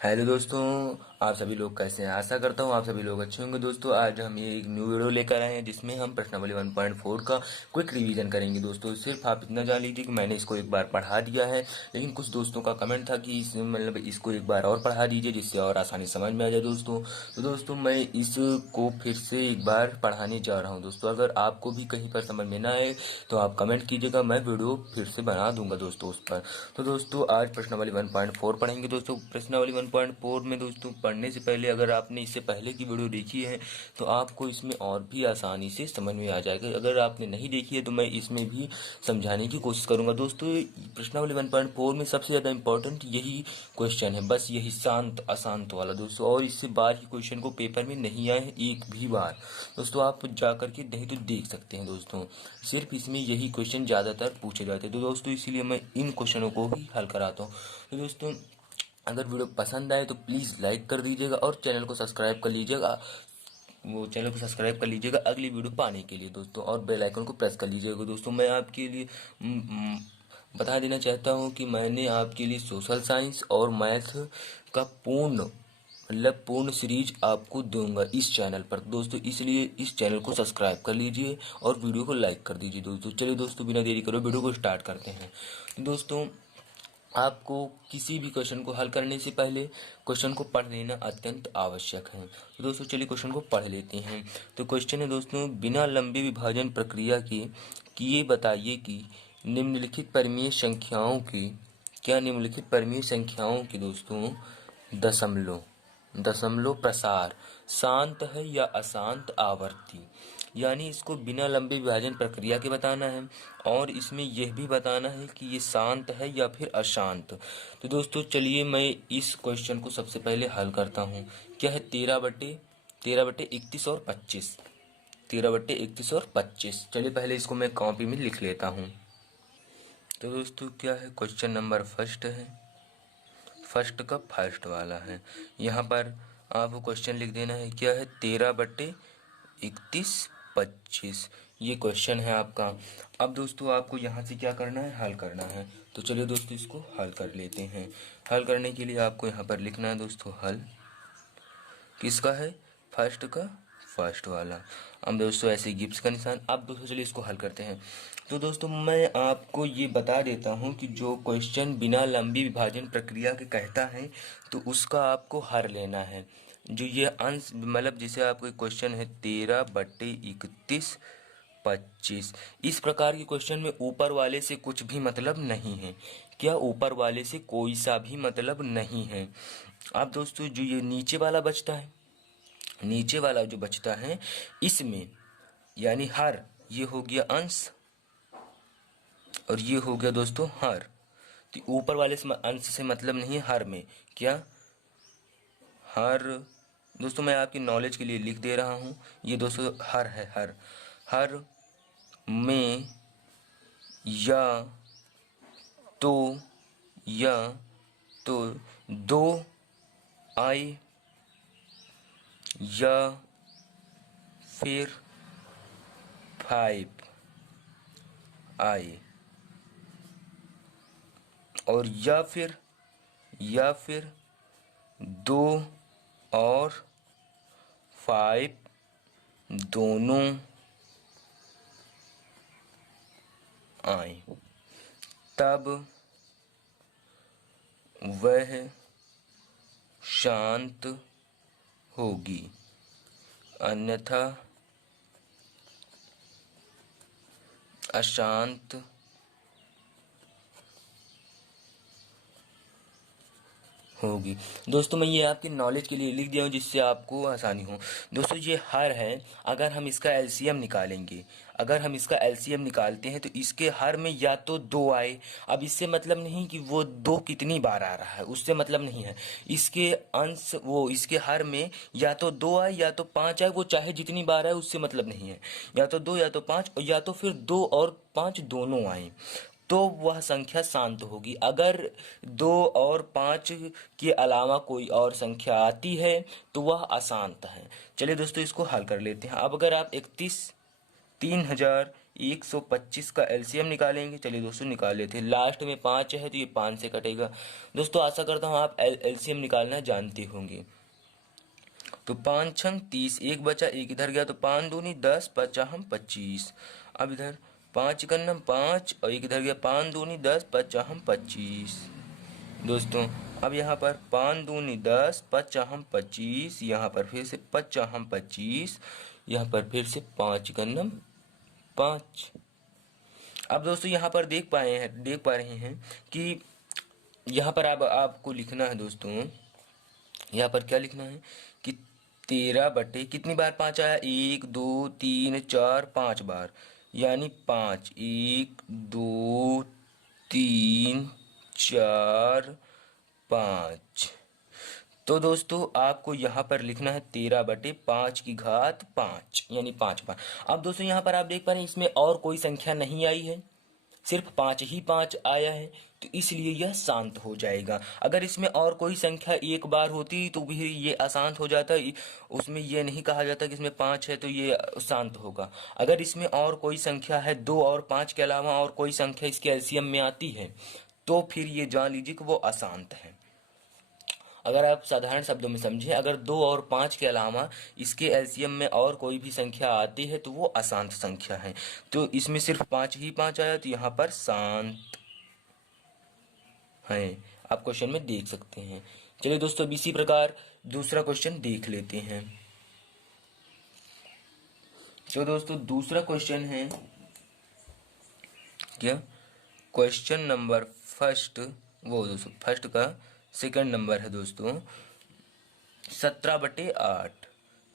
Hello दोस्तों, आप सभी लोग कैसे हैं। आशा करता हूँ आप सभी लोग अच्छे होंगे। दोस्तों आज हम ये एक न्यू वीडियो लेकर आए हैं जिसमें हम प्रश्नावली 1.4 का क्विक रिवीजन करेंगे। दोस्तों सिर्फ आप इतना जान लीजिए कि मैंने इसको एक बार पढ़ा दिया है, लेकिन कुछ दोस्तों का कमेंट था कि मतलब इसको एक बार और पढ़ा दीजिए जिससे और आसानी समझ में आ जाए। दोस्तों मैं इसको फिर से एक बार पढ़ाने जा रहा हूँ। दोस्तों अगर आपको भी कहीं पर समझ में ना आए तो आप कमेंट कीजिएगा, मैं वीडियो फिर से बना दूंगा दोस्तों उस पर। तो दोस्तों आज प्रश्नावली 1.4 पढ़ेंगे। दोस्तों प्रश्नावली 1.4 में दोस्तों पढ़ने से पहले अगर आपने इससे पहले की वीडियो देखी है तो आपको इसमें और भी आसानी से समझ में आ जाएगा। अगर आपने नहीं देखी है तो मैं इसमें भी समझाने की कोशिश करूंगा। दोस्तों प्रश्नावली 1.4 में सबसे ज़्यादा इंपॉर्टेंट यही क्वेश्चन है, बस यही शांत अशांत वाला दोस्तों। और इससे बाहर के क्वेश्चन को पेपर में नहीं आए हैं एक भी बार। दोस्तों आप जा करके नहीं तो देख सकते हैं। दोस्तों सिर्फ इसमें यही क्वेश्चन ज़्यादातर पूछे जाते हैं। तो दोस्तों इसीलिए मैं इन क्वेश्चनों को ही हल कराता हूँ। तो दोस्तों अगर वीडियो पसंद आए तो प्लीज़ लाइक कर दीजिएगा और चैनल को सब्सक्राइब कर लीजिएगा। अगली वीडियो पाने के लिए दोस्तों, और बेल आइकन को प्रेस कर लीजिएगा। दोस्तों मैं आपके लिए बता देना चाहता हूँ कि मैंने आपके लिए सोशल साइंस और मैथ का पूर्ण सीरीज आपको दूंगा इस चैनल पर दोस्तों, इसलिए इस चैनल को सब्सक्राइब कर लीजिए और वीडियो को लाइक कर दीजिए। दोस्तों चलिए दोस्तों बिना देरी करो वीडियो को स्टार्ट करते हैं। दोस्तों आपको किसी भी क्वेश्चन को हल करने से पहले क्वेश्चन को पढ़ लेना अत्यंत आवश्यक है। तो दोस्तों चलिए क्वेश्चन को पढ़ लेते हैं। तो क्वेश्चन है दोस्तों, बिना लंबी विभाजन प्रक्रिया के ये बताइए कि निम्नलिखित परिमेय संख्याओं की दोस्तों दशमलव प्रसार शांत है या अशांत आवर्ती। यानी इसको बिना लंबे विभाजन प्रक्रिया के बताना है और इसमें यह भी बताना है कि ये शांत है या फिर अशांत। तो दोस्तों चलिए मैं इस क्वेश्चन को सबसे पहले हल करता हूँ। क्या है 13/31 और 25। 13/31 और 25। चलिए पहले इसको मैं कॉपी में लिख लेता हूँ। तो दोस्तों क्या है, क्वेश्चन नंबर फर्स्ट का फर्स्ट वाला है। यहाँ पर आपको क्वेश्चन लिख देना है। क्या है 13/31 25, ये क्वेश्चन है आपका। अब दोस्तों आपको यहाँ से क्या करना है, हल करना है। तो चलिए दोस्तों इसको हल कर लेते हैं। हल करने के लिए आपको यहाँ पर लिखना है दोस्तों हल किसका है, फर्स्ट का फर्स्ट वाला। अब दोस्तों ऐसे गिब्स का निशान। अब दोस्तों चलिए इसको हल करते हैं। तो दोस्तों मैं आपको ये बता देता हूँ कि जो क्वेश्चन बिना लंबी विभाजन प्रक्रिया के कहता है तो उसका आपको हर लेना है। जो ये अंश मतलब जैसे आपको क्वेश्चन है 13/31 25, इस प्रकार के क्वेश्चन में ऊपर वाले से कुछ भी मतलब नहीं है। क्या ऊपर वाले से कोई सा भी मतलब नहीं है। अब दोस्तों जो ये नीचे वाला बचता है, नीचे वाला जो बचता है इसमें यानी हर, ये हो गया अंश और ये हो गया दोस्तों हर। तो ऊपर वाले से अंश से मतलब नहीं है, हर में क्या हर। दोस्तों मैं आपकी नॉलेज के लिए लिख दे रहा हूँ, ये दोस्तों हर है। हर में तो या तो 2 आए या फिर 5 आए और या फिर 2 और 5 दोनों आए, तब वह शांत होगी, अन्यथा अशांत होगी। दोस्तों मैं ये आपकी नॉलेज के लिए लिख दिया हूँ जिससे आपको आसानी हो। दोस्तों ये हर है, अगर हम इसका एलसीएम निकालेंगे, अगर हम इसका एलसीएम निकालते हैं तो इसके हर में या तो 2 आए। अब इससे मतलब नहीं कि वो 2 कितनी बार आ रहा है, उससे मतलब नहीं है। इसके अंश वो इसके हर में या तो 2 आए या तो 5 आए, वो चाहे जितनी बार आए उससे मतलब नहीं है। या तो 2 या तो 5 या तो फिर 2 और 5 दोनों आए तो वह संख्या शांत होगी। अगर 2 और 5 के अलावा कोई और संख्या आती है तो वह अशांत है। चलिए दोस्तों इसको हल कर लेते हैं। अब अगर आप 31 3000 125 का एलसीएम निकालेंगे। चलिए दोस्तों निकाल लेते हैं। लास्ट में 5 है तो ये 5 से कटेगा। दोस्तों आशा करता हूँ आप एलसीएम निकालना जानते होंगे। तो 5 छंग 30, एक बचा, एक इधर गया, तो 5 दूनी 10, 50 हम 25। अब इधर 5 कन्नम 5 और एक इधर गया, 5 दूनी 10, 50 हम 25। दोस्तों अब यहाँ पर 5 दूनी 10, 50 हम 25, यहाँ पर फिर से 50 हम 25, यहाँ पर फिर से 5 कन्नम 5। अब दोस्तों यहाँ पर देख पा रहे हैं कि यहाँ पर अब आपको लिखना है दोस्तों, यहाँ पर क्या लिखना है कि 13 बटे कितनी बार 5 आया, 1 2 3 4 5 बार, यानी 5 1 2 3 4 5। तो दोस्तों आपको यहाँ पर लिखना है 13 बटे 5 की घात 5, यानी 5 बार। अब दोस्तों यहाँ पर आप देख पा रहे हैं इसमें और कोई संख्या नहीं आई है, सिर्फ 5 ही 5 आया है, तो इसलिए यह शांत हो जाएगा। अगर इसमें और कोई संख्या एक बार होती तो भी ये अशांत हो जाता, उसमें ये नहीं कहा जाता कि इसमें 5 है तो ये शांत होगा। अगर इसमें और कोई संख्या है 2 और 5 के अलावा और कोई संख्या इसके एलसीएम में आती है तो फिर ये जान लीजिए कि वो अशांत है। अगर आप साधारण शब्दों में समझें, अगर 2 और 5 के अलावा इसके एलसीएम में और कोई भी संख्या आती है तो वो अशांत संख्या है। तो इसमें सिर्फ 5 ही 5 आया तो यहाँ पर शांत है, आप क्वेश्चन में देख सकते हैं। चलिए दोस्तों अब इसी प्रकार दूसरा क्वेश्चन देख लेते हैं। तो दोस्तों दूसरा क्वेश्चन है क्या, क्वेश्चन नंबर फर्स्ट, वो दोस्तों फर्स्ट का सेकंड नंबर है दोस्तों 17/8।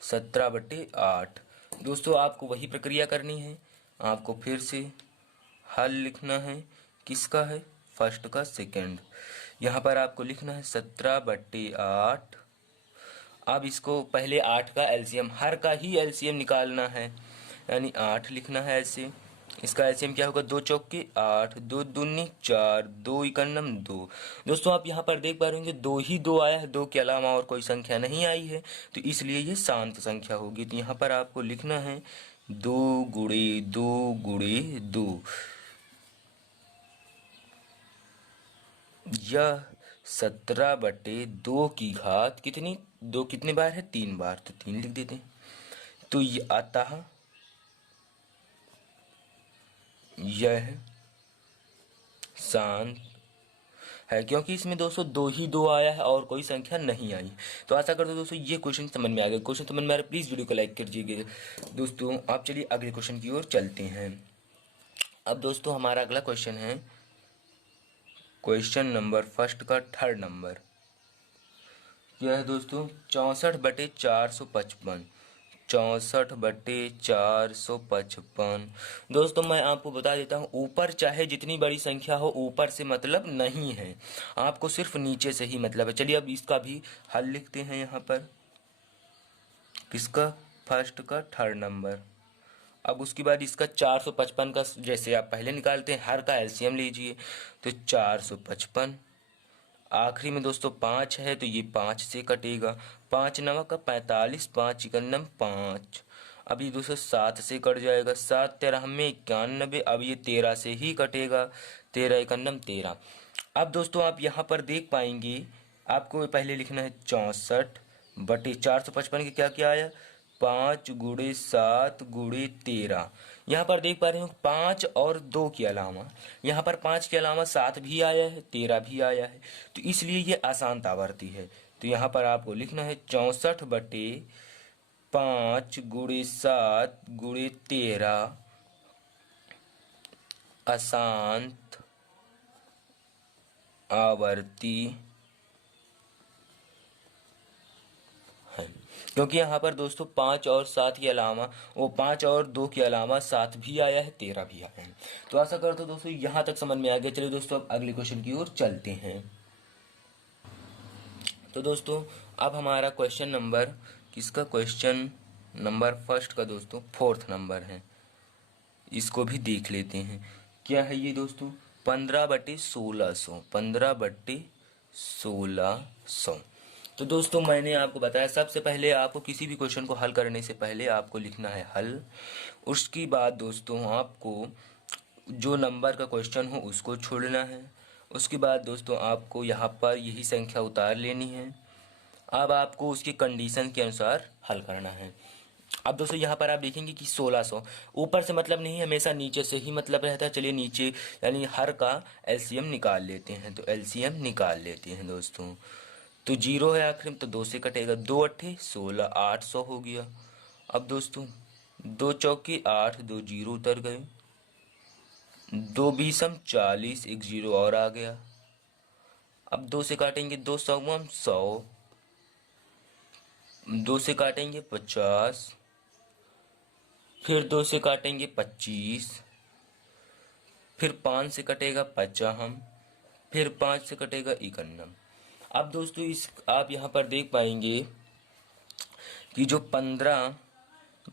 17/8 दोस्तों आपको वही प्रक्रिया करनी है, आपको फिर से हल लिखना है। किसका है, फर्स्ट का सेकंड। यहाँ पर आपको लिखना है 17/8। अब इसको पहले 8 का एलसीएम, हर का ही एलसीएम निकालना है, यानी 8 लिखना है ऐसे। इसका एलसीएम क्या होगा, 2 चौके 8, 2 दूनी 4, 2 इकन्नम 2। दोस्तों आप यहाँ पर देख पा रहे होंगे 2 ही 2 आया है, 2 के अलावा और कोई संख्या नहीं आई है, तो इसलिए ये शांत संख्या होगी। तो यहाँ पर आपको लिखना है 2 गुणे 2 गुणे 2। यह 17/2 की घात कितनी, 2 कितनी बार है, 3 बार, तो 3 लिख देते हैं। तो ये अतः यह शांत है, क्योंकि इसमें दोस्तों 2 ही 2 आया है और कोई संख्या नहीं आई। तो आशा करता हूं दोस्तों ये क्वेश्चन समझ में आ गया। क्वेश्चन समझ में आ रहा है प्लीज वीडियो को लाइक कीजिएगा दोस्तों। आप चलिए अगले क्वेश्चन की ओर चलते हैं। अब दोस्तों हमारा अगला क्वेश्चन है क्वेश्चन नंबर फर्स्ट का थर्ड नंबर। यह है दोस्तों 64/455। 64/455। दोस्तों मैं आपको बता देता हूँ, ऊपर चाहे जितनी बड़ी संख्या हो, ऊपर से मतलब नहीं है, आपको सिर्फ नीचे से ही मतलब है। चलिए अब इसका भी हल लिखते हैं यहाँ पर। किसका, फर्स्ट का थर्ड नंबर। अब उसके बाद इसका 455 का, जैसे आप पहले निकालते हैं, हर का एलसीएम लीजिए, तो 455। आखिरी में दोस्तों 5 है तो ये 5 से कटेगा, 5 9 का 45, 5 इकन्नम 5। अब ये दोस्तों 7 से कट जाएगा, 7 13 में 91। अब ये 13 से ही कटेगा, 13 इकन्नम 13। अब दोस्तों आप यहाँ पर देख पाएंगे, आपको पहले लिखना है 64/455 के क्या क्या आया, 5 गुणे 7 गुणे 13। यहाँ पर देख पा रहे हो 5 और 2 के अलावा, यहाँ पर 5 के अलावा 7 भी आया है, 13 भी आया है, तो इसलिए ये अशांत आवर्ती है। तो यहाँ पर आपको लिखना है 64/5 गुणे 7 गुणे 13 अशांत आवर्ती है। क्योंकि यहाँ पर दोस्तों 5 और 7 के अलावा, वो 5 और 2 के अलावा 7 भी आया है, 13 भी आया है। तो आशा करता हूँ दोस्तों यहाँ तक समझ में आ गया। चलिए दोस्तों अब अगले क्वेश्चन की ओर चलते हैं। तो दोस्तों अब हमारा क्वेश्चन नंबर, किसका, क्वेश्चन नंबर फर्स्ट का दोस्तों फोर्थ नंबर है। इसको भी देख लेते हैं। क्या है ये दोस्तों, 15/1600। 15/1600। तो दोस्तों मैंने आपको बताया सबसे पहले आपको किसी भी क्वेश्चन को हल करने से पहले आपको लिखना है हल। उसके बाद दोस्तों आपको जो नंबर का क्वेश्चन हो उसको छोड़ना है। उसके बाद दोस्तों आपको यहाँ पर यही संख्या उतार लेनी है। अब आपको उसकी कंडीशन के अनुसार हल करना है। अब दोस्तों यहाँ पर आप देखेंगे कि 1600 ऊपर से मतलब नहीं, हमेशा नीचे से ही मतलब रहता है। चलिए नीचे यानी हर का एलसीएम निकाल लेते हैं, तो एलसीएम निकाल लेते हैं दोस्तों। तो जीरो है आखिर में, तो 2 से कटेगा, 2 अट्ठे 16, 800 हो गया। अब दोस्तों 2 चौके 8, 2 जीरो उतर गए, 2 बीसम 40, एक जीरो और आ गया। अब 2 से काटेंगे 2 सौवम 100, 2 से काटेंगे 50, फिर 2 से काटेंगे 25, फिर 5 से कटेगा 50, फिर 5 से कटेगा 51। अब दोस्तों इस आप यहाँ पर देख पाएंगे कि जो 15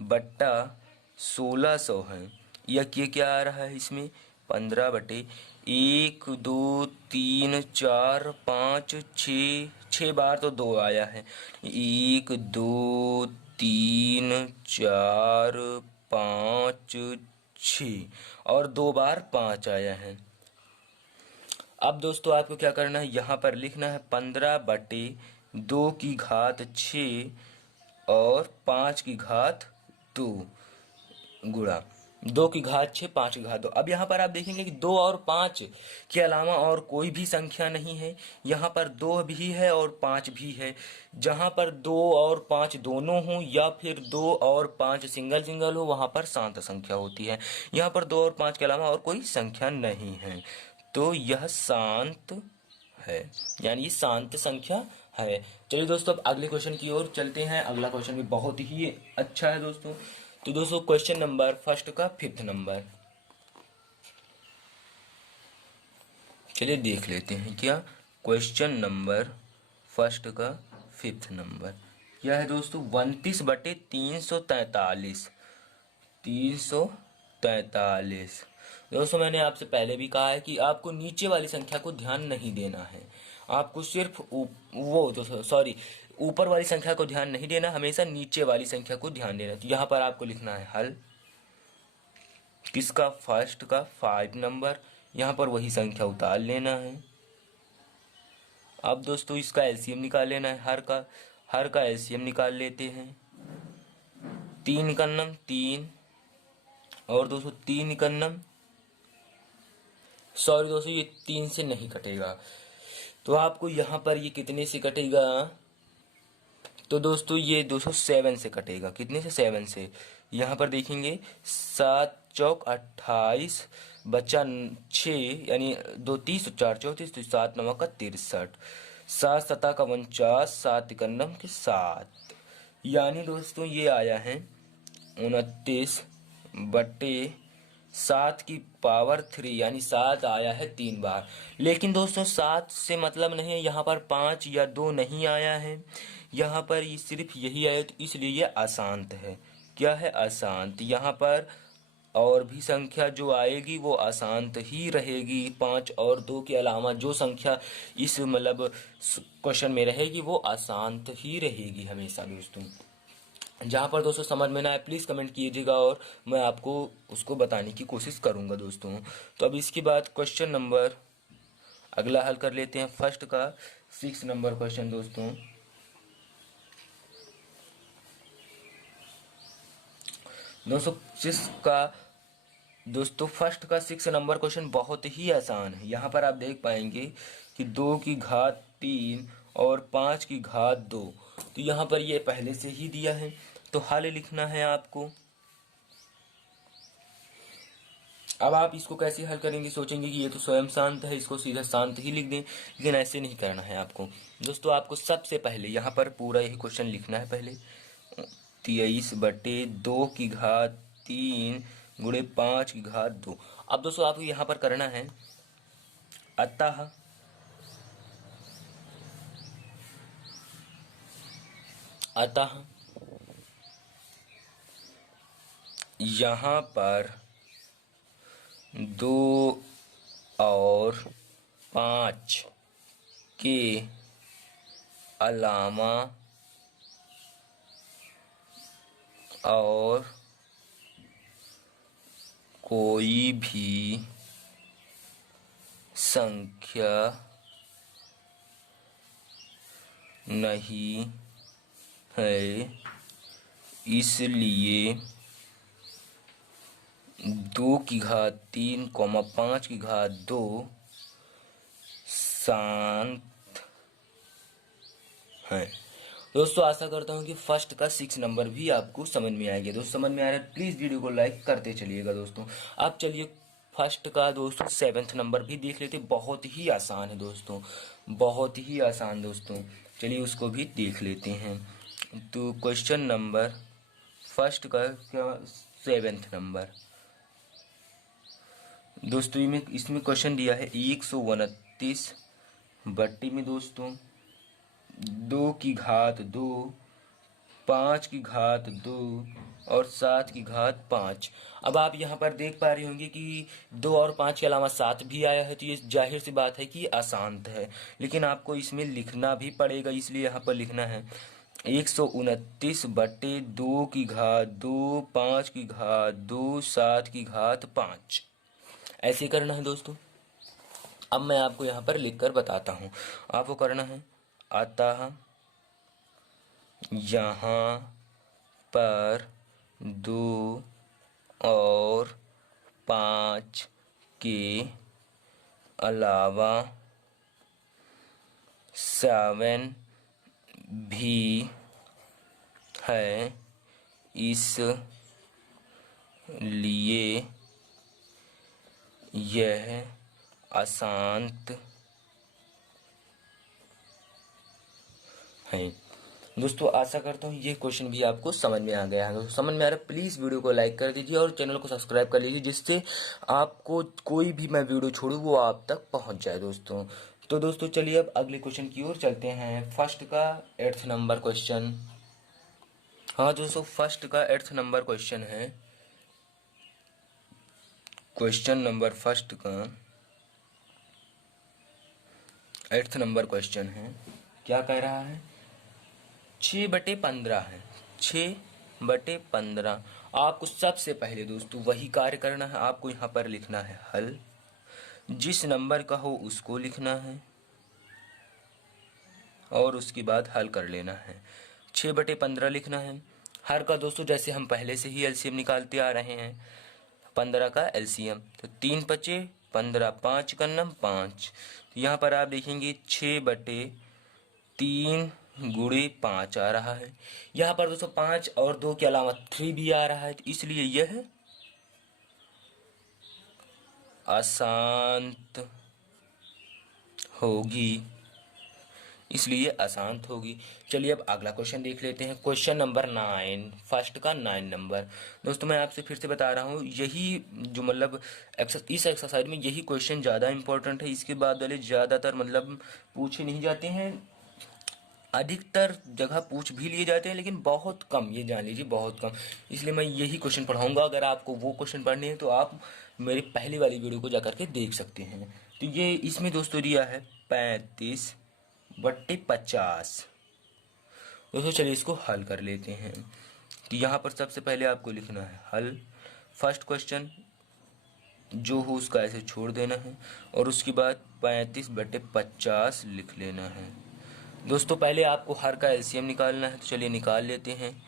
बट्टा 1600 है, ये क्या आ रहा है इसमें, 15 बटे 1 2 3 4 5 6, 6 बार तो 2 आया है, 1 2 3 4 5 6 और 2 बार 5 आया है। अब दोस्तों आपको क्या करना है, यहाँ पर लिखना है 15 बटे 2 की घात 6 और 5 की घात 2 गुणा 2 की घात 6, 5 की घात 2। अब यहाँ पर आप देखेंगे कि 2 और 5 के अलावा और कोई भी संख्या नहीं है। यहाँ पर 2 भी है और 5 भी है। जहाँ पर 2 और 5 दोनों हों या फिर 2 और 5 सिंगल सिंगल हो, वहाँ पर शांत संख्या होती है। यहाँ पर 2 और 5 के अलावा और कोई संख्या नहीं है, तो यह शांत है, यानी ये शांत संख्या है। चलिए दोस्तों अब अगले क्वेश्चन की ओर चलते हैं। अगला क्वेश्चन भी बहुत ही अच्छा है दोस्तों। तो दोस्तों क्वेश्चन नंबर फर्स्ट का 5th नंबर, चलिए देख लेते हैं क्या क्वेश्चन नंबर फर्स्ट का 5th नंबर क्या है दोस्तों। 29 बटे 343, 343। दोस्तों मैंने आपसे पहले भी कहा है कि आपको नीचे वाली संख्या को ध्यान नहीं देना है, आपको सिर्फ ऊपर वाली संख्या को ध्यान नहीं देना, हमेशा नीचे वाली संख्या को ध्यान देना। तो यहाँ पर आपको लिखना है हल किसका, फर्स्ट का 5 नंबर। यहाँ पर वही संख्या उतार लेना है। अब दोस्तों इसका एलसीएम निकाल लेना है, हर का एलसीएम निकाल लेते हैं। 3 इकन्नम 3 और दोस्तों 3 इकन्नम, सॉरी दोस्तों ये 3 से नहीं कटेगा, तो आपको यहाँ पर ये कितने से कटेगा, तो दोस्तों ये 207 से कटेगा। कितने से, 7 से। यहाँ पर देखेंगे 7 चौक 28, बचा 6 यानी 2 30 4 34, तो 7 9 का 63, 7 7 का 49, 7 इकन्नम के 7, यानी दोस्तों ये आया है 29 बटे 7 की पावर 3, यानी 7 आया है 3 बार। लेकिन दोस्तों 7 से मतलब नहीं है, यहाँ पर 5 या 2 नहीं आया है, यहाँ पर ये सिर्फ यही आया, तो इसलिए ये अशांत है। क्या है, अशांत। यहाँ पर और भी संख्या जो आएगी वो अशांत ही रहेगी। 5 और 2 के अलावा जो संख्या इस मतलब क्वेश्चन में रहेगी वो अशांत ही रहेगी हमेशा दोस्तों। जहाँ पर दोस्तों समझ में ना आए प्लीज़ कमेंट कीजिएगा और मैं आपको उसको बताने की कोशिश करूँगा दोस्तों। तो अब इसके बाद क्वेश्चन नंबर अगला हल कर लेते हैं, फर्स्ट का 6 नंबर क्वेश्चन दोस्तों। दोस्तों फर्स्ट का 6 नंबर क्वेश्चन बहुत ही आसान है। यहाँ पर आप देख पाएंगे कि 2 की घात 3 और 5 की घात 2, तो यहाँ पर ये पहले से ही दिया है, तो हल लिखना है आपको। अब आप इसको कैसे हल करेंगे, सोचेंगे कि ये तो स्वयं शांत है, इसको सीधा शांत ही लिख दें, लेकिन ऐसे नहीं करना है आपको दोस्तों। आपको सबसे पहले यहाँ पर पूरा यही क्वेश्चन लिखना है। पहले 23 बटे 2 की घात 3 गुणे 5 की घात 2। अब दोस्तों आपको यहाँ पर करना है अतः यहाँ पर 2 और 5 के अलावा और कोई भी संख्या नहीं है, इसलिए 2 की घात 3, 5 की घात 2 शांत है। दोस्तों आशा करता हूँ कि फर्स्ट का 6 नंबर भी आपको समझ में आएगा। दोस्तों समझ में आ रहा है प्लीज़ वीडियो को लाइक करते चलिएगा दोस्तों। अब चलिए फर्स्ट का दोस्तों 7th नंबर भी देख लेते, बहुत ही आसान है दोस्तों, बहुत ही आसान दोस्तों। चलिए उसको भी देख लेते हैं। तो क्वेश्चन नंबर फर्स्ट का क्या 7th नंबर दोस्तों, इसमें क्वेश्चन दिया है 129 बट्टी में दोस्तों 2 की घात 2, 5 की घात 2 और 7 की घात 5। अब आप यहाँ पर देख पा रहे होंगे कि 2 और 5 के अलावा 7 भी आया है, तो ये जाहिर सी बात है कि अशांत है, लेकिन आपको इसमें लिखना भी पड़ेगा, इसलिए यहाँ पर लिखना है 129 बटे 2 की घात 2, 5 की घात 2, 7 की घात 5। ऐसे करना है दोस्तों। अब मैं आपको यहाँ पर लिखकर बताता हूँ, आपको करना है अतः यहाँ पर 2 और 5 के अलावा 7 भी है, इसलिए यह अशांत है। दोस्तों आशा करता हूँ ये क्वेश्चन भी आपको समझ में आ गया है। दोस्तों समझ में आ रहा है प्लीज़ वीडियो को लाइक कर दीजिए और चैनल को सब्सक्राइब कर लीजिए, जिससे आपको कोई भी मैं वीडियो छोड़ूँ वो आप तक पहुँच जाए दोस्तों। तो दोस्तों चलिए अब अगले क्वेश्चन की ओर चलते हैं। फर्स्ट का 8th नंबर क्वेश्चन। हाँ दोस्तों फर्स्ट का 8th नंबर क्वेश्चन है। क्वेश्चन नंबर फर्स्ट का 8th नंबर क्वेश्चन है। क्या कह रहा है? 6/15 है, 6/15। आपको सबसे पहले दोस्तों वही कार्य करना है, आपको यहाँ पर लिखना है हल। जिस नंबर का हो उसको लिखना है और उसके बाद हल कर लेना है। 6/15 लिखना है। हर का दोस्तों जैसे हम पहले से ही एलसीएम निकालते आ रहे हैं, 15 का एलसीएम, तो 3×5 = 5 का नम 5। तो यहाँ पर आप देखेंगे 6/3 × 5 आ रहा है। यहाँ पर दोस्तों 5 और 2 के अलावा 3 भी आ रहा है, तो इसलिए यह अशांत होगी, इसलिए अशांत होगी। चलिए अब अगला क्वेश्चन देख लेते हैं। क्वेश्चन नंबर 9, फर्स्ट का 9 नंबर। दोस्तों मैं आपसे फिर से बता रहा हूँ, यही जो मतलब इस एक्सरसाइज में यही क्वेश्चन ज़्यादा इंपॉर्टेंट है। इसके बाद वाले ज़्यादातर मतलब पूछे नहीं जाते हैं, अधिकतर जगह पूछ भी लिए जाते हैं, लेकिन बहुत कम, ये जान लीजिए बहुत कम। इसलिए मैं यही क्वेश्चन पढ़ाऊंगा। अगर आपको वो क्वेश्चन पढ़ने हैं तो आप मेरी पहली वाली वीडियो को जा करके देख सकते हैं। तो ये इसमें दोस्तों दिया है 35/50। दोस्तों चलिए इसको हल कर लेते हैं। तो यहाँ पर सबसे पहले आपको लिखना है हल। फर्स्ट क्वेश्चन जो हो उसका ऐसे छोड़ देना है और उसके बाद 35/50 लिख लेना है। दोस्तों पहले आपको हर का एलसीएम निकालना है, तो चलिए निकाल लेते हैं।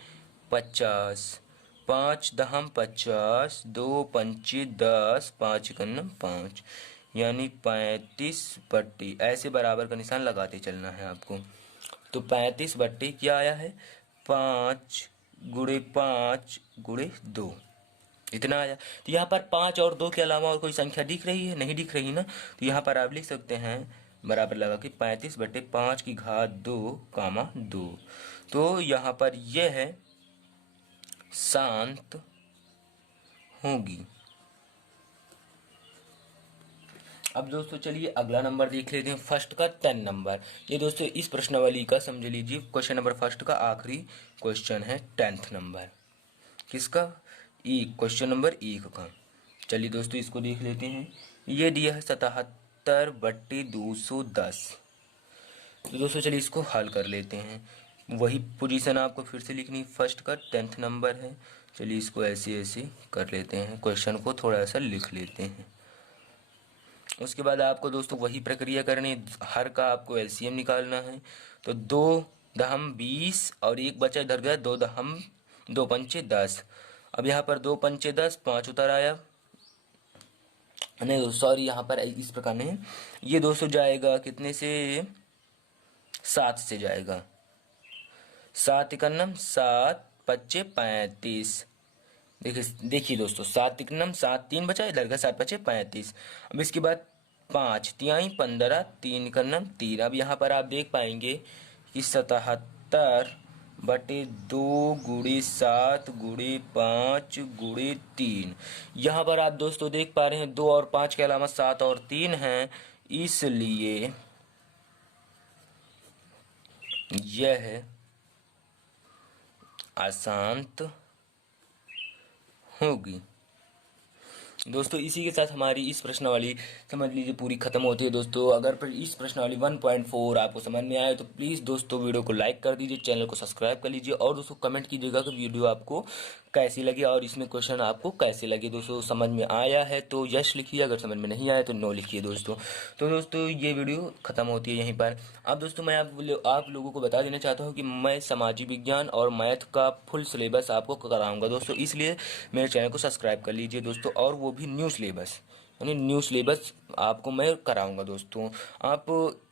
50, 5×10 50, 2×5 10, 5×9 5, यानी 35/, ऐसे बराबर का निशान लगाते चलना है आपको। तो 35/, क्या आया है 5×5×2, इतना आया। तो यहाँ पर 5 और 2 के अलावा और कोई संख्या दिख रही है? नहीं दिख रही ना। तो यहाँ पर आप लिख सकते हैं बराबर लगा कि 35/5 की घात 2, 2। तो यहाँ पर यह है शांत होगी। अब दोस्तों चलिए अगला नंबर देख लेते हैं। फर्स्ट का 10 नंबर। ये दोस्तों इस प्रश्नावली का समझ लीजिए क्वेश्चन नंबर फर्स्ट का आखिरी क्वेश्चन है 10th नंबर। किसका? क्वेश्चन नंबर 1 का। चलिए दोस्तों इसको देख लेते हैं। ये दिया है 77/210। तो दोस्तों चलिए इसको हल कर लेते हैं। वही पोजीशन आपको फिर से लिखनी, फर्स्ट का 10th नंबर है। चलिए इसको ऐसे ऐसे कर लेते हैं, क्वेश्चन को थोड़ा सा लिख लेते हैं। उसके बाद आपको दोस्तों वही प्रक्रिया करनी, हर का आपको एलसीएम निकालना है। तो 2 दहम 20 और एक बचा इधर गया, 2 पंचे 10। अब यहाँ पर 2 पंचे 10, 5 उतर आया, नहीं सॉरी, यहाँ पर इस प्रकार नहीं, ये दोस्तों जाएगा कितने से, 7 से जाएगा। 7 × 7 × 5 = 35। देखिए दोस्तों, 7 × 7 3 बचा, इधर का 7 × 5 = 35। अब इसके बाद 5 तिहाई 15, 3 × 3। अब यहाँ पर आप देख पाएंगे कि 77/2 × 7 × 5 × 3। यहाँ पर आप दोस्तों देख पा रहे हैं 2 और 5 के अलावा 7 और 3 हैं, इसलिए यह अशांत होगी। दोस्तों इसी के साथ हमारी इस प्रश्नावली समझ लीजिए पूरी खत्म होती है। दोस्तों अगर इस प्रश्नावली 1.4 आपको समझ में आए तो प्लीज़ दोस्तों वीडियो को लाइक कर दीजिए, चैनल को सब्सक्राइब कर लीजिए और दोस्तों कमेंट कीजिएगा कि वीडियो आपको कैसी लगी और इसमें क्वेश्चन आपको कैसे लगे। दोस्तों समझ में आया है तो यस लिखिए, अगर समझ में नहीं आया तो नो लिखिए दोस्तों। तो दोस्तों ये वीडियो खत्म होती है यहीं पर। अब दोस्तों मैं आप लोगों को बता देना चाहता हूँ कि मैं सामाजिक विज्ञान और मैथ का फुल सिलेबस आपको कराऊंगा दोस्तों, इसलिए मेरे चैनल को सब्सक्राइब कर लीजिए दोस्तों। और वो भी न्यू सिलेबस, यानी न्यू सिलेबस आपको मैं कराऊंगा दोस्तों। आप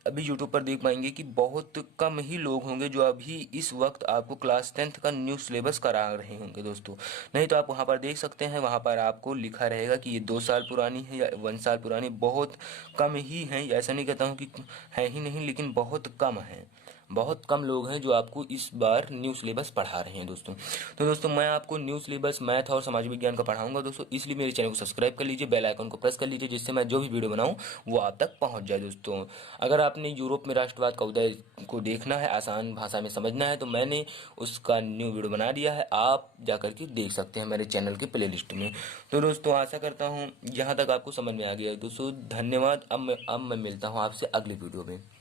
अभी यूट्यूब पर देख पाएंगे कि बहुत कम ही लोग होंगे जो अभी इस वक्त आपको क्लास 10th का न्यू सिलेबस करा रहे होंगे दोस्तों। नहीं तो आप वहां पर देख सकते हैं, वहां पर आपको लिखा रहेगा कि ये 2 साल पुरानी है या 1 साल पुरानी। बहुत कम ही है, ऐसा नहीं कहता हूँ कि है ही नहीं, लेकिन बहुत कम है, बहुत कम लोग हैं जो आपको इस बार न्यू सिलेबस पढ़ा रहे हैं दोस्तों। तो दोस्तों मैं आपको न्यू सिलेबस मैथ और सामाजिक विज्ञान का पढ़ाऊंगा दोस्तों, इसलिए मेरे चैनल को सब्सक्राइब कर लीजिए, बेल आइकन को प्रेस कर लीजिए, जिससे मैं जो भी वीडियो बनाऊं वो आप तक पहुंच जाए दोस्तों। अगर आपने यूरोप में राष्ट्रवाद का उदय को देखना है, आसान भाषा में समझना है, तो मैंने उसका न्यू वीडियो बना दिया है, आप जाकर के देख सकते हैं मेरे चैनल के प्ले लिस्ट में। तो दोस्तों आशा करता हूँ यहाँ तक आपको समझ में आ गया है दोस्तों। धन्यवाद। अब मैं मिलता हूँ आपसे अगली वीडियो में।